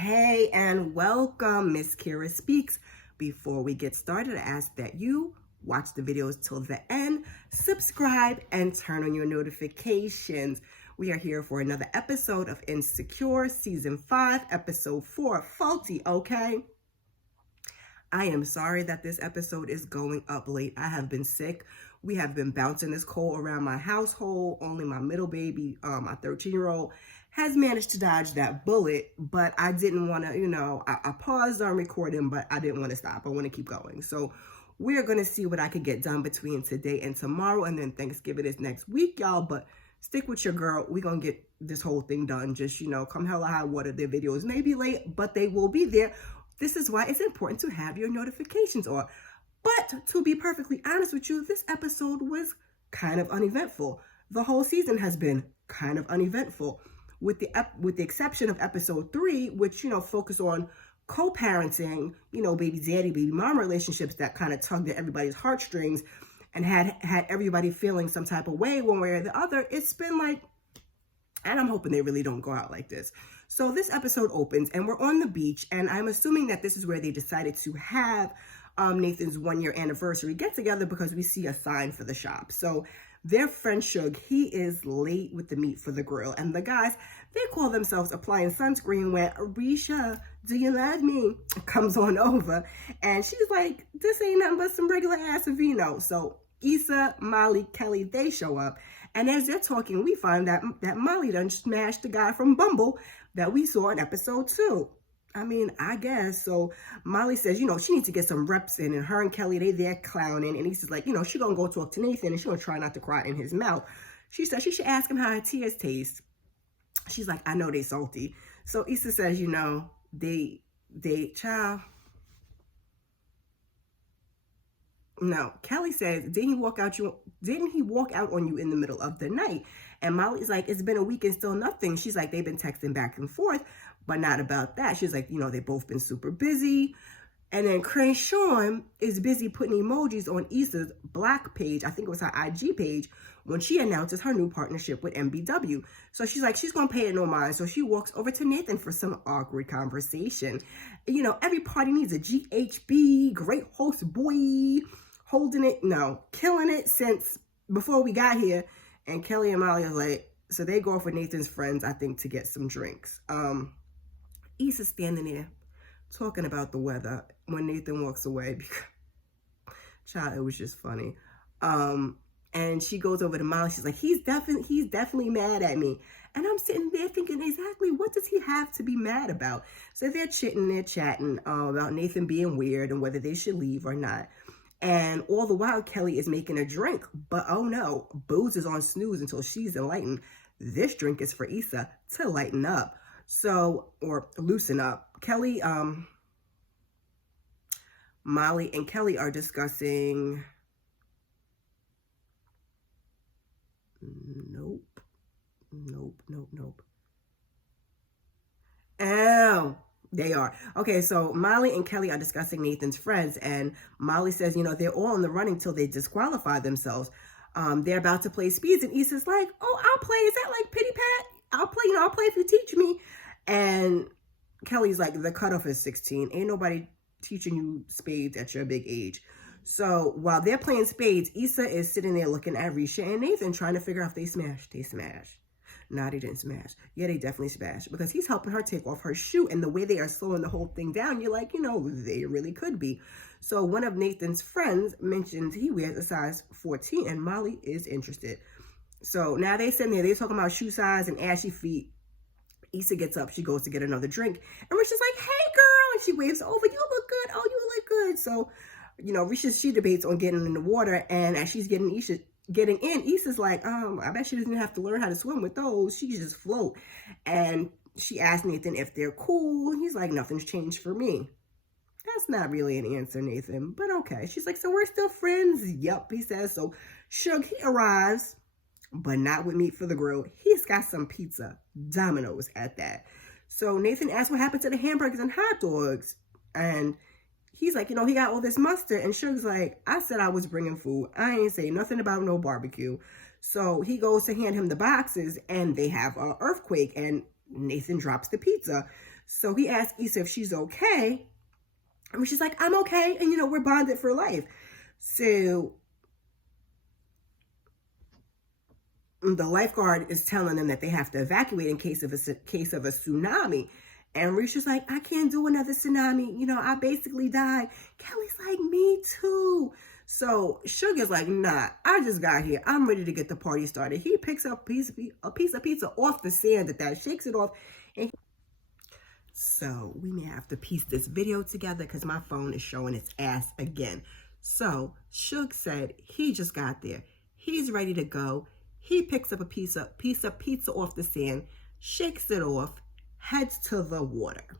Hey, and welcome, msKIRAspeaks. Before we get started, I ask that you watch the videos till the end, subscribe, and turn on your notifications. We are here for another episode of Insecure, Season 5, Episode 4, Faulty, okay? I am sorry that this episode is going up late. I have been sick. We have been bouncing this cold around my household. Only my middle baby, my 13-year-old, has managed to dodge that bullet, but I didn't want to, I paused on recording, but I didn't want to stop. I want to keep going. So we're going to see what I could get done between today and tomorrow, and then Thanksgiving is next week, y'all, but stick with your girl. We're going to get this whole thing done. Just, come hell or high water. Their videos may be late, but they will be there. This is why it's important to have your notifications on. But to be perfectly honest with you, this episode was kind of uneventful. The whole season has been kind of uneventful, with the exception of episode 3, which, focused on co-parenting, baby daddy, baby mom relationships that kind of tugged at everybody's heartstrings and had everybody feeling some type of way one way or the other. It's been like, and I'm hoping they really don't go out like this. So this episode opens and we're on the beach, and I'm assuming that this is where they decided to have Nathan's 1-year anniversary get together, because we see a sign for the shop. So their friend Shug, he is late with the meat for the grill, and the guys, they call themselves applying sunscreen when Arisha, do you love me, comes on over, and she's like, this ain't nothing but some regular ass vino. So Issa, Molly, Kelly, they show up, and as they're talking, we find that Molly done smashed the guy from Bumble that we saw in episode 2. I mean, I guess. So Molly says, she needs to get some reps in, and her and Kelly, they there clowning, and Issa's like, she gonna go talk to Nathan, and she gonna try not to cry in his mouth. She says she should ask him how her tears taste. She's like, I know they salty. So Issa says, child. No, Kelly says, didn't he walk out on you in the middle of the night? And Molly's like, it's been a week and still nothing. She's like, they've been texting back and forth, but not about that. She's like, they've both been super busy. And then Crenshaw is busy putting emojis on Issa's Black page, I think it was her IG page, when she announces her new partnership with MBW. So she's like, she's going to pay it no mind. So she walks over to Nathan for some awkward conversation. Every party needs a GHB, great host boy, holding it, killing it since before we got here. And Kelly and Molly are like, so they go off with Nathan's friends, I think, to get some drinks. Issa's standing there talking about the weather when Nathan walks away. Child, it was just funny. And she goes over to Molly. She's like, he's definitely mad at me. And I'm sitting there thinking, exactly, what does he have to be mad about? So they're chatting about Nathan being weird and whether they should leave or not. And all the while, Kelly is making a drink. But oh no, Booze is on snooze until she's enlightened. This drink is for Issa to lighten up. So, or loosen up. Kelly, Molly and Kelly are discussing... Nope. Oh, they are. Okay, so Molly and Kelly are discussing Nathan's friends, and Molly says, they're all in the running till they disqualify themselves. They're about to play speeds, and Issa's like, oh, I'll play. Is that like pity pat? I'll play if you teach me. And Kelly's like, the cutoff is 16. Ain't nobody teaching you spades at your big age. So while they're playing spades, Issa is sitting there looking at Risha and Nathan, trying to figure out if they smashed. They smashed. Nah, they didn't smash. Yeah, they definitely smashed, because he's helping her take off her shoe, and the way they are slowing the whole thing down, you're like, they really could be. So one of Nathan's friends mentions he wears a size 14, and Molly is interested. So now they sitting there, they're talking about shoe size and ashy feet. Issa gets up, she goes to get another drink, and Risha's like, hey girl, and she waves over, you look good, oh, you look good. So, Risha, she debates on getting in the water, and as she's getting in, Issa's like, I bet she doesn't have to learn how to swim with those. She can just float. And she asks Nathan if they're cool. He's like, nothing's changed for me. That's not really an answer, Nathan, but okay. She's like, so we're still friends? Yep, he says. So Shug, he arrives, but not with meat for the grill. He's got some pizza, Domino's at that. So Nathan asks what happened to the hamburgers and hot dogs. And he's like, he got all this mustard. And Shug's like, I said I was bringing food. I ain't say nothing about no barbecue. So he goes to hand him the boxes, and they have an earthquake. And Nathan drops the pizza. So he asks Issa if she's okay. And she's like, I'm okay. And, we're bonded for life. So the lifeguard is telling them that they have to evacuate in case of a tsunami. And Risha's like, I can't do another tsunami. I basically died. Kelly's like, me too. So Sugar's like, nah, I just got here. I'm ready to get the party started. He picks up a piece of pizza off the sand that shakes it off. And so we may have to piece this video together because my phone is showing its ass again. So Suge said he just got there. He's ready to go. He picks up a piece of pizza off the sand, shakes it off, heads to the water.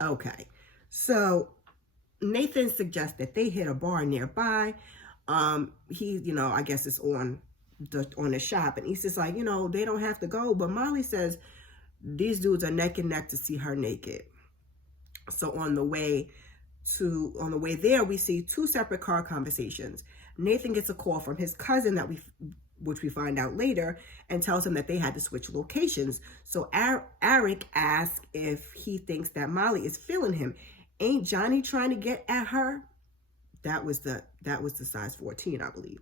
Okay, so Nathan suggests that they hit a bar nearby. He, I guess it's on the shop, and he's just like, they don't have to go. But Molly says these dudes are neck and neck to see her naked. So on the way there, we see two separate car conversations. Nathan gets a call from his cousin which we find out later, and tells him that they had to switch locations. So Eric asks if he thinks that Molly is feeling him. Ain't Johnny trying to get at her? That was the size 14, I believe.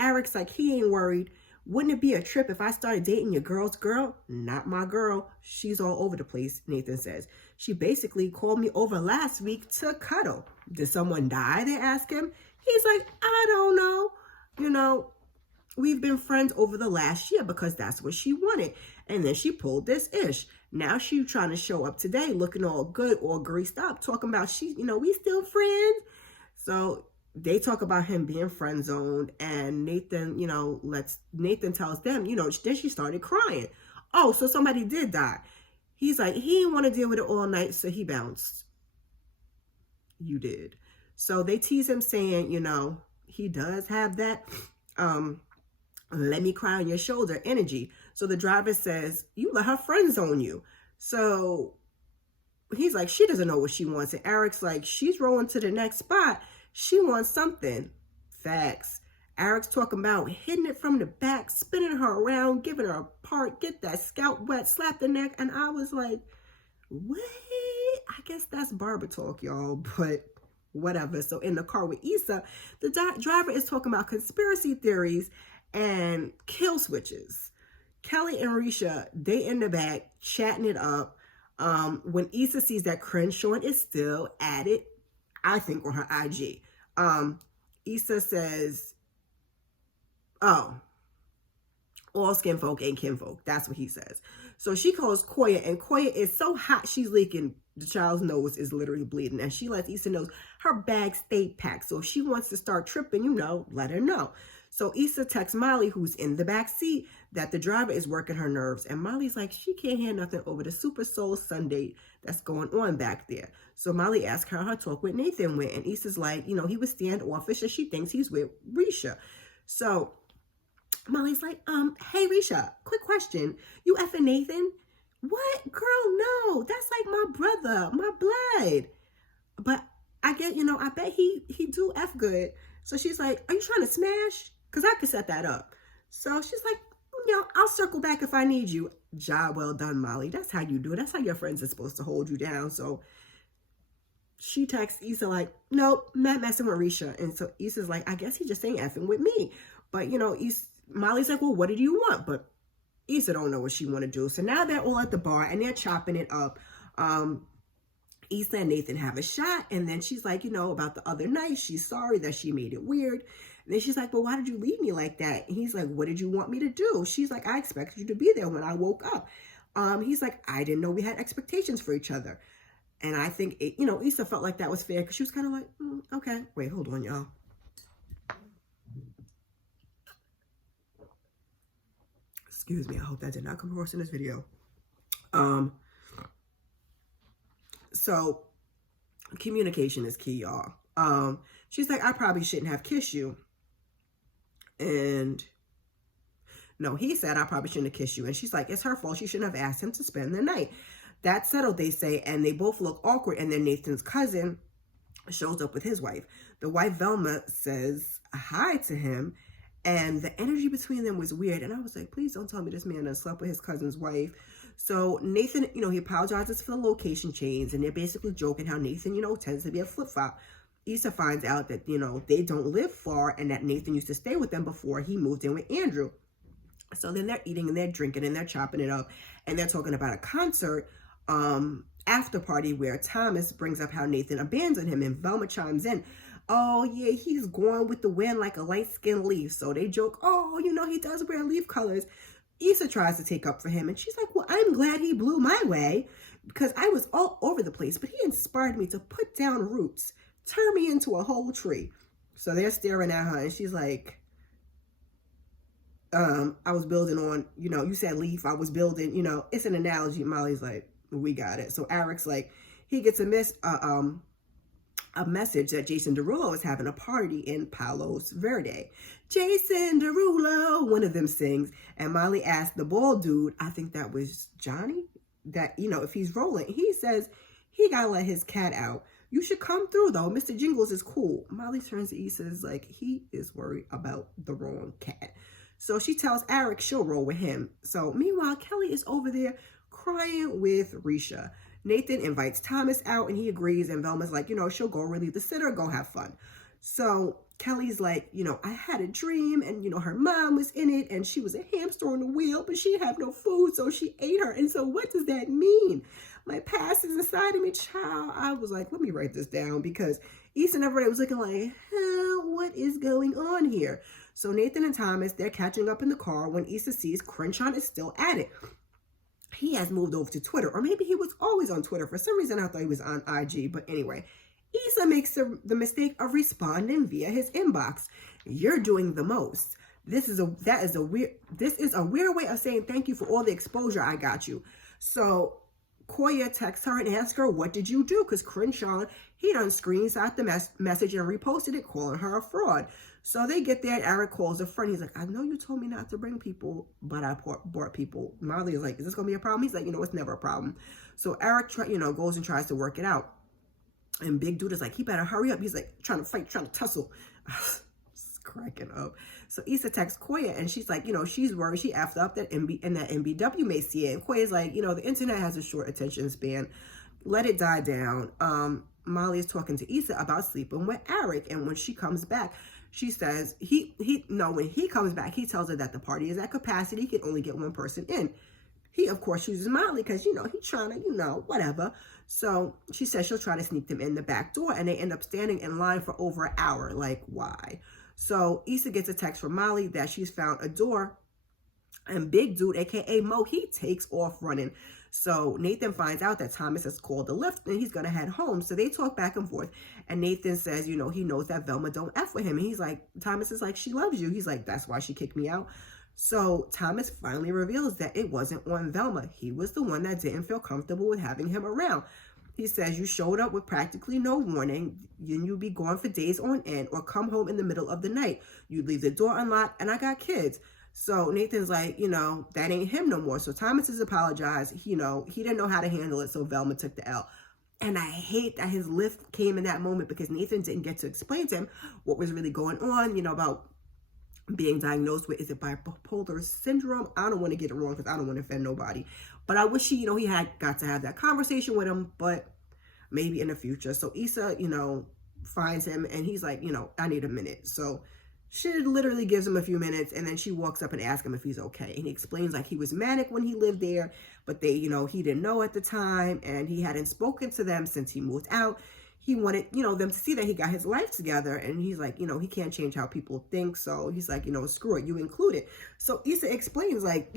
Eric's like, he ain't worried. Wouldn't it be a trip if I started dating your girl's girl? Not my girl. She's all over the place, Nathan says. She basically called me over last week to cuddle. Did someone die? They ask him. He's like, I don't know. We've been friends over the last year because that's what she wanted. And then she pulled this ish. Now she's trying to show up today looking all good, all greased up, talking about we still friends. So they talk about him being friend zoned, and Nathan, Nathan tells them, then she started crying. Oh, so somebody did die. He's like, he didn't want to deal with it all night, so he bounced. You did. So they tease him saying, he does have that, let me cry on your shoulder energy. So the driver says, you let her friend zone you. So he's like, she doesn't know what she wants. And Eric's like, she's rolling to the next spot. She wants something. Facts. Eric's talking about hitting it from the back, spinning her around, giving her a part, get that scalp wet, slap the neck. And I was like, wait, I guess that's barber talk, y'all, but whatever. So in the car with Issa, the driver is talking about conspiracy theories and kill switches. Kelly and Risha, they in the back chatting it up. When Issa sees that Crenshaw is still at it, I think on her IG. Issa says, oh, all skin folk ain't kinfolk. That's what he says. So she calls Koya, and Koya is so hot she's leaking. The child's nose is literally bleeding, and she lets Issa know her bag stayed packed. So if she wants to start tripping, let her know. So Issa texts Molly, who's in the back seat, that the driver is working her nerves. And Molly's like, she can't hear nothing over the Super Soul Sunday that's going on back there. So Molly asks her talk with Nathan went. And Issa's like, he was standoffish and she thinks he's with Risha. So Molly's like, hey, Risha, quick question. You effing Nathan? What? Girl, no. That's like my brother, my blood. But I get, I bet he do F good. So she's like, are you trying to smash? Because I could set that up. So she's like, I'll circle back if I need you. Job well done, Molly. That's how you do it. That's how your friends are supposed to hold you down. So she texts Issa like, nope, not messing with Risha. And so Issa's like, I guess he just ain't effing with me. But, Molly's like, well, what did you want? But Issa don't know what she want to do. So now they're all at the bar and they're chopping it up. Issa and Nathan have a shot, and then she's like, about the other night, she's sorry that she made it weird. And then she's like, well, why did you leave me like that? And he's like, what did you want me to do? She's like, I expected you to be there when I woke up. He's like, I didn't know we had expectations for each other. And I think, Issa felt like that was fair because she was kind of like, okay. Wait, hold on, y'all. Excuse me. I hope that did not come across in this video. So communication is key, y'all. She's like, I probably shouldn't have kissed you. And no, he said, I probably shouldn't have kissed you. And she's like, it's her fault. She shouldn't have asked him to spend the night. That's settled, they say. And they both look awkward. And then Nathan's cousin shows up with his wife. The wife, Velma, says hi to him. And the energy between them was weird. And I was like, please don't tell me this man done slept with his cousin's wife. So Nathan, he apologizes for the location change, and they're basically joking how Nathan, tends to be a flip-flop. Issa finds out that, they don't live far and that Nathan used to stay with them before he moved in with Andrew. So then they're eating and they're drinking and they're chopping it up, and they're talking about a concert after party where Thomas brings up how Nathan abandoned him, and Velma chimes in, oh yeah, he's gone with the wind like a light-skinned leaf. So they joke, oh, he does wear leaf colors. Issa tries to take up for him, and she's like, well, I'm glad he blew my way because I was all over the place, but he inspired me to put down roots, turn me into a whole tree. So they're staring at her, and she's like, I was building on, you said leaf, I was building, it's an analogy. Molly's like, we got it. So Eric's like, he gets a message that Jason Derulo is having a party in Palos Verde. Jason Derulo, one of them sings, and Molly asked the bald dude, I think that was Johnny, that, if he's rolling. He says he gotta let his cat out. You should come through though. Mr. Jingles is cool. Molly turns to Issa, is like, he is worried about the wrong cat. So she tells Eric she'll roll with him. So meanwhile, Kelly is over there crying with Risha. Nathan invites Thomas out and he agrees, and Velma's like, she'll go relieve the sitter, go have fun. So Kelly's like, I had a dream, and her mom was in it, and she was a hamster on the wheel, but she had no food, so she ate her. And so what does that mean? My past is inside of me, child. I was like, let me write this down, because Issa and everybody was looking like, what is going on here? So Nathan and Thomas, they're catching up in the car when Issa sees Crenshaw is still at it. He has moved over to Twitter, or maybe he was always on Twitter. For some reason, I thought he was on IG, but anyway, Issa makes the mistake of responding via his inbox. You're doing the most. This is a weird way of saying thank you for all the exposure I got you. So Koya texts her and asks her, what did you do? Because Crenshaw, he done screenshot the message and reposted it, calling her a fraud. So they get there, and Eric calls a friend. He's like, I know you told me not to bring people, but I brought people. Molly is like, is this going to be a problem? He's like, it's never a problem. So Eric, goes and tries to work it out. And Big Dude is like, he better hurry up. He's like, trying to fight, trying to tussle. Just cracking up. So Issa texts Koya, and she's like, she's worried she effed up that MBW may see it. And Koya's like, the internet has a short attention span. Let it die down. Molly is talking to Issa about sleeping with Eric. And when she comes back, she says, when he comes back, he tells her that the party is at capacity. He can only get one person in. He, of course, chooses Molly because, he's trying to, whatever. So she says she'll try to sneak them in the back door, and they end up standing in line for over an hour. Like, why? So Issa gets a text from Molly that she's found a door, and Big Dude, a.k.a. Mo, he takes off running. So Nathan finds out that Thomas has called the lift and he's going to head home. So they talk back and forth. And Nathan says, he knows that Velma don't F with him. And he's like, Thomas is like, she loves you. He's like, that's why she kicked me out. So Thomas finally reveals that it wasn't on Velma. He was the one that didn't feel comfortable with having him around. He says, you showed up with practically no warning. You'd be gone for days on end or come home in the middle of the night. You'd leave the door unlocked, and I got kids. So Nathan's like, that ain't him no more. So Thomas has apologized. He didn't know how to handle it, so Velma took the L. And I hate that his lift came in that moment because Nathan didn't get to explain to him what was really going on, about being diagnosed with, is it bipolar syndrome? I don't want to get it wrong because I don't want to offend nobody. But I wish he had got to have that conversation with him, but maybe in the future. So Issa, finds him, and he's like, I need a minute. So she literally gives him a few minutes, and then she walks up and asks him if he's okay. And he explains like he was manic when he lived there, but they, he didn't know at the time, and he hadn't spoken to them since he moved out. He wanted, them to see that he got his life together, and he's like, he can't change how people think. So he's like, screw it, you include it. So Issa explains like,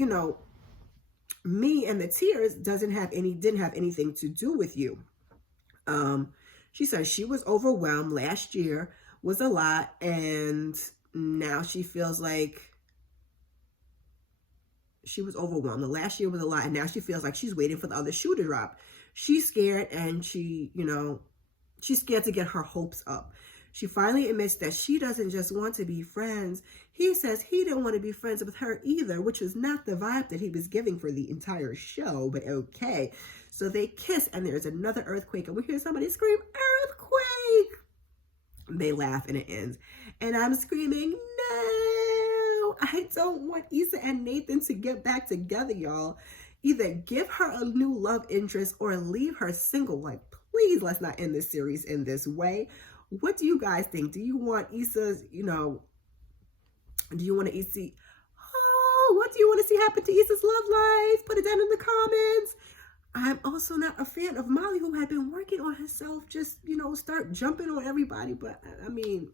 me and the tears didn't have anything to do with you. She says she was overwhelmed. Last year was a lot, and now she feels like she was overwhelmed. The last year was a lot, and now she feels like she's waiting for the other shoe to drop. She's scared, and she's scared to get her hopes up. She finally admits that she doesn't just want to be friends. He says he didn't want to be friends with her either, which was not the vibe that he was giving for the entire show, but okay. So they kiss, and there's another earthquake, and we hear somebody scream, earthquake! They laugh, and it ends. And I'm screaming, no! I don't want Issa and Nathan to get back together, y'all. Either give her a new love interest or leave her single. Like, please, let's not end this series in this way. What do you guys think? Do you want Issa's, do you want to see, oh, what do you want to see happen to Issa's love life? Put it down in the comments. I'm also not a fan of Molly, who had been working on herself, just, start jumping on everybody. But I mean,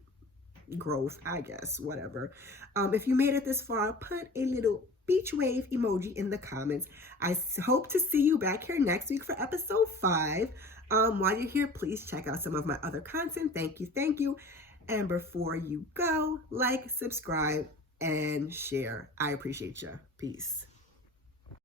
growth, I guess, whatever. If you made it this far, put a little beach wave emoji in the comments. I hope to see you back here next week for episode 5. While you're here, please check out some of my other content. Thank you. And before you go, like, subscribe, and share. I appreciate you. Peace.